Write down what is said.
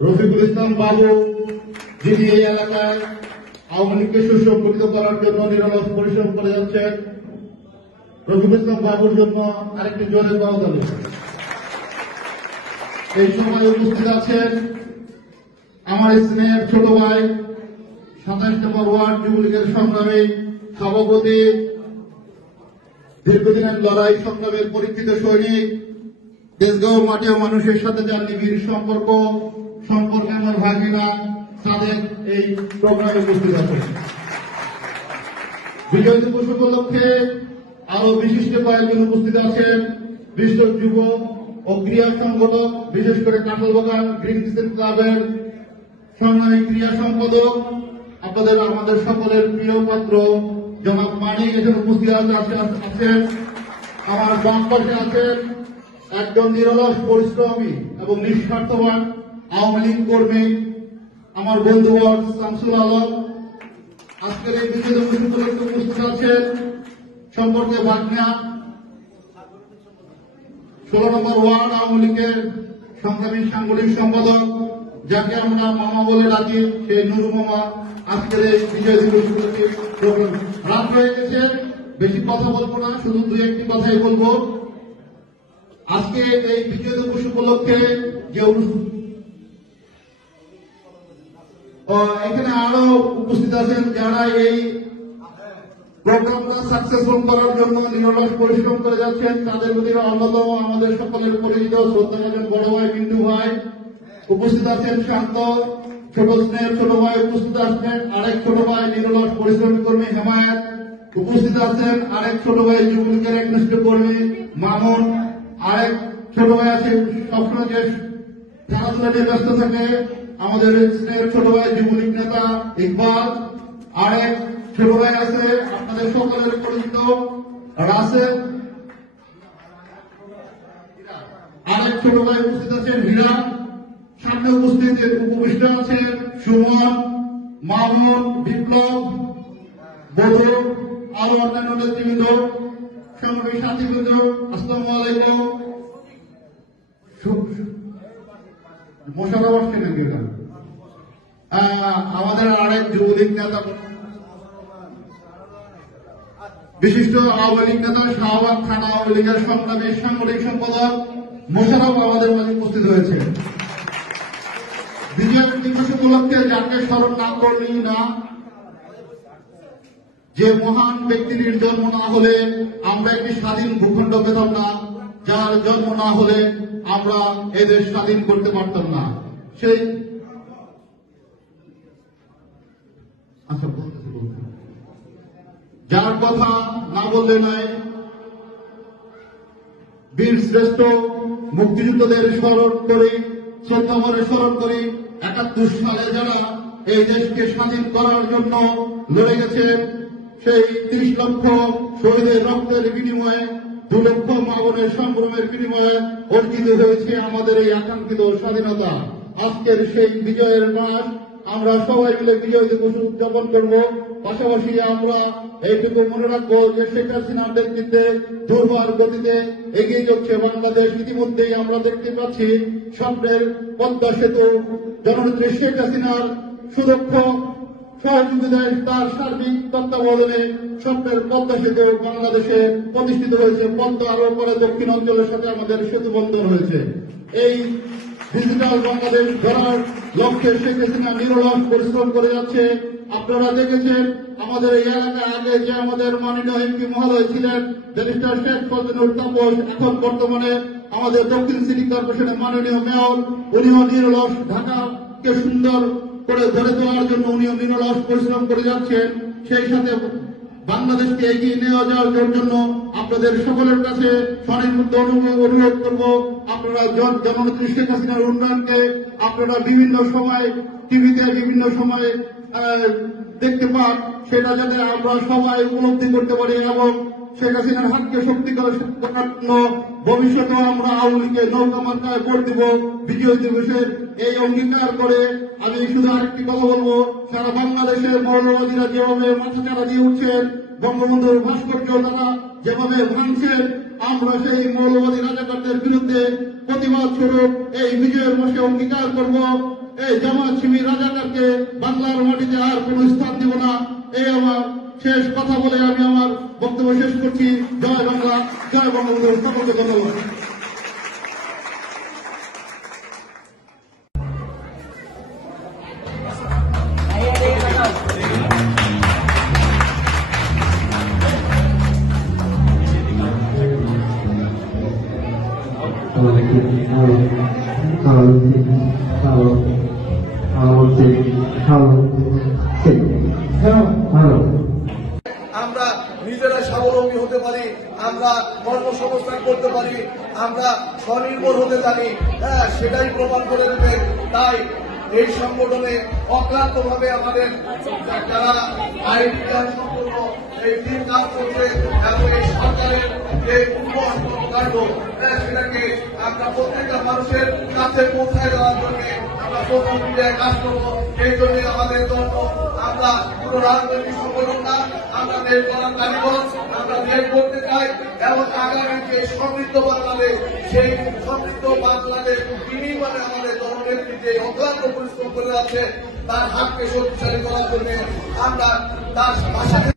রফিকুল ইসলাম বাবু, যিনি এই এলাকায় আওয়ামী লীগকে সুসংগঠিত করার জন্য নিরলস পরিশ্রম করে যাচ্ছেন। রফিকুল ইসলাম বাবুর জন্য আরেকটি জোরে পাওয়া যাবে। এই সময় উপস্থিত আছেন আমার স্নেহের ছোট ভাই 27 নম্বর ওয়ার্ড যুবলীগের সংগ্রামী সভাপতি, দীর্ঘদিনের লড়াই সংগ্রামের পরীক্ষিত সৈনিক, দেশগাঁও মাঠে মানুষের সাথে যার নিবিড় সম্পর্কে আমার ভাগিনা সাদেক এই প্রোগ্রামে উপস্থিত আছেন। বিজয় দিবস উপলক্ষে আরো বিশিষ্ট কয়েকজন উপস্থিত আছেন। বিশিষ্ট যুব ও ক্রীড়া সংগঠক, বিশেষ করে কাঁঠালবাগান গ্রিন কিচেন ক্লাবের সংগ্রামী ক্রীড়া সম্পাদক, আমাদের সকলের প্রিয় পাত্র জনাব মানিক এখানে উপস্থিত আছেন। আমার বাম পাশে আছেন একজন নিরলস পরিশ্রমী এবং নিঃস্বার্থবান আওয়ামী লীগ কর্মী আমার বন্ধুবর শামসুল আলম। আজকের এই বিজয় দিবস উপলক্ষে উপস্থিত আছেন সম্পর্কে ভাগনা 16 নম্বর ওয়ার্ড আওয়ামী লীগের সংগ্রামী সাংগঠনিক সম্পাদক, যাকে আমরা মামা বলে ডাকি, সেই নুরু মামা। আজকের এই বিজয় দিবস উপলক্ষে রাত হয়ে গেছে, বেশি কথা বলবো না, শুধু দুই একটি কথাই বলবো। আজকে এই বিজয় দিবস উপলক্ষে যে এখানে আরো উপস্থিত আছেন যারা এই প্রোগ্রামটা সাকসেসফুল করার জন্য নিরলস পরিশ্রম করে যাচ্ছেন, তাদের প্রতি অন্যতম আমাদের সকলের পরিচিত শ্রদ্ধাভাজন বড় ভাই মিন্টু ভাই উপস্থিত আছেন। শান্ত ছোট স্নেহের ছোট ভাই উপস্থিত আছেন। আরেক ছোট ভাই নিরলস পরিশ্রমী কর্মী হেমায়েত উপস্থিত আছেন। আরেক ছোট ভাই যুবলীগের একনিষ্ঠ কর্মী মামুন। আরেক ছোট ভাই আছে সবসময় যে খেলাধুলা নিয়ে ব্যস্ত থাকে, আমাদের স্নেহের ছোট ভাই যুবলীগ নেতা ইকবাল। আরেক ছোট ভাই আছে আপনাদের সকলের পরিচিত রাসেল। আরেক ছোট ভাই উপস্থিত আছেন হীরা। সামনে উপবিষ্ট আছেন সুমন, মামুন, বিপ্লব, বধু, আরো অন্যান্য নেতৃবৃন্দ, সংগ্রামী সাথীবৃন্দ। আসসালামু আলাইকুম। মোশাররফ আসছে নাকি? আমাদের আরেক যুবলীগ নেতা, বিশিষ্ট আওয়ামী লীগ নেতা, শাহবাগ থানা আওয়ামী লীগের সংগ্রামী সাংগঠনিক সম্পাদক মোশাররফ আমাদের মাঝে উপস্থিত হয়েছে। বিজয় দিবস উপলক্ষে যাকে স্মরণ না করলেই না, যে মহান ব্যক্তির জন্ম না হলে আমরা একটি স্বাধীন ভূখণ্ড পেতাম না, যার জন্ম না হলে আমরা এদেশ স্বাধীন করতে পারতাম না। সেই যার কথা না বললে নাই, বীর শ্রেষ্ঠ মুক্তিযুদ্ধদের স্মরণ করি, শ্রদ্ধাভরে স্মরণ করি। 71 সালে যারা এই দেশকে স্বাধীন করার জন্য লড়ে গেছেন, সেই 30 লক্ষ শহীদের রক্তের বিনিময়ে, 2 লক্ষ মা বোনের সংগ্রামের বিনিময়ে অর্জিত হয়েছে আমাদের এই আকাঙ্ক্ষিত স্বাধীনতা। আজকের সেই বিজয়ের মাস আমরা সবাই মিলে বিজয় দিবস উদযাপন করব। পাশাপাশি আমরা এইটুকু মনে রাখবো যে শেখ হাসিনার নেতৃত্বে দুর্বার গতিতে এগিয়ে যাচ্ছে বাংলাদেশ। ইতিমধ্যেই আমরা দেখতে পাচ্ছি স্বপ্নের পদ্মা সেতু জননেত্রী শেখ হাসিনার সুদক্ষ সহযোগিতায়, তার সার্বিক তত্ত্বাবধানে স্বপ্নের পদ্মা সেতু বাংলাদেশে প্রতিষ্ঠিত হয়েছে। পদ্মা আরো পরে দক্ষিণ অঞ্চলের সাথে আমাদের সেতু বন্ধন হয়েছে। এই ডিজিটাল বাংলাদেশ গড়ার লক্ষ্যে শেখ হাসিনা নিরলস পরিশ্রম করে যাচ্ছে। আপনারা দেখেছেন আমাদের এই এলাকায় আগে যে আমাদের মাননীয় এমপি মহোদয় ছিলেন ব্যারিস্টার শেখ ফজলুল তাপস, এখন বর্তমানে আমাদের দক্ষিণ সিটি কর্পোরেশনের মাননীয় মেয়র, উনিও নিরলস ঢাকাকে সুন্দর করে গড়ে তোলার জন্য উনিও নিরলস পরিশ্রম করে যাচ্ছেন। সেই সাথে বাংলাদেশকে এগিয়ে নিয়ে যাওয়ার জন্য আপনাদের সকলের কাছে স্বনির্মিত অনুরোধ করব, আপনারা জননেত্রী শেখ হাসিনার উন্নয়নকে আপনারা বিভিন্ন সময় টিভিতে বিভিন্ন সময় দেখতে পান, সেটা যাতে আমরা সবাই উপলব্ধি করতে পারি এবং শেখ হাসিনার হাতকে শক্তি করার জন্য ভবিষ্যতে আমরা আওয়ামী লীগের নৌকা মার্কায় ভোট দিব। বিজয় দিবসে এই অঙ্গীকার করে আমি শুধু আরেকটি কথা বলবো, সারা বাংলাদেশের মৌলবাদীরা যেভাবে মাথা চারা দিয়ে উঠছেন, বঙ্গবন্ধুর ভাস্কর্য তারা যেভাবে ভাঙছেন, আমরা সেই মৌলবাদী রাজাকারদের বিরুদ্ধে প্রতিবাদ স্বরূপ এই বিজয়ের মাসে অঙ্গীকার করব, এই জামাত শিবির রাজাকারকে বাংলার মাটিতে আর কোন স্থান দিব না। এই আমার শেষ কথা বলে আমি আমার বক্তব্য শেষ করছি। জয় বাংলা, জয় বঙ্গবন্ধু। সকলকে ধন্যবাদ। আমরা নিজেরা স্বাবলম্বী হতে পারি, আমরা কর্মসংস্থান করতে পারি, আমরা স্বনির্ভর হতে জানি, সেটাই প্রমাণ করে দেবে। তাই এই সংগঠনে অক্লান্তভাবে আমাদের যারা আইডি কার্ড সম্পর্ক এই দিন কাজ করছে এবং এই সরকারের যে কর্মকাণ্ড সেটাকে আমরা প্রত্যেকটা মানুষের কাছে পৌঁছায় দেওয়ার জন্য আমরা প্রথম মিডিয়ায় কাজ করবো। এই জন্য আমাদের জন্য আমরা কোন রাজনৈতিক সংগঠন না, আমরা দেশ গড়ার কারিগর, আমরা দেশ করতে চাই এবং আগামী যে সমৃদ্ধ বাংলাদেশ, সেই সমৃদ্ধ বাংলাদেশ বিনিময়ে আমাদের জননেত্রী যে অক্লান্ত পরিশ্রম করে যাচ্ছে তার হাতকে শক্তিশালী করার জন্য আমরা তার পাশে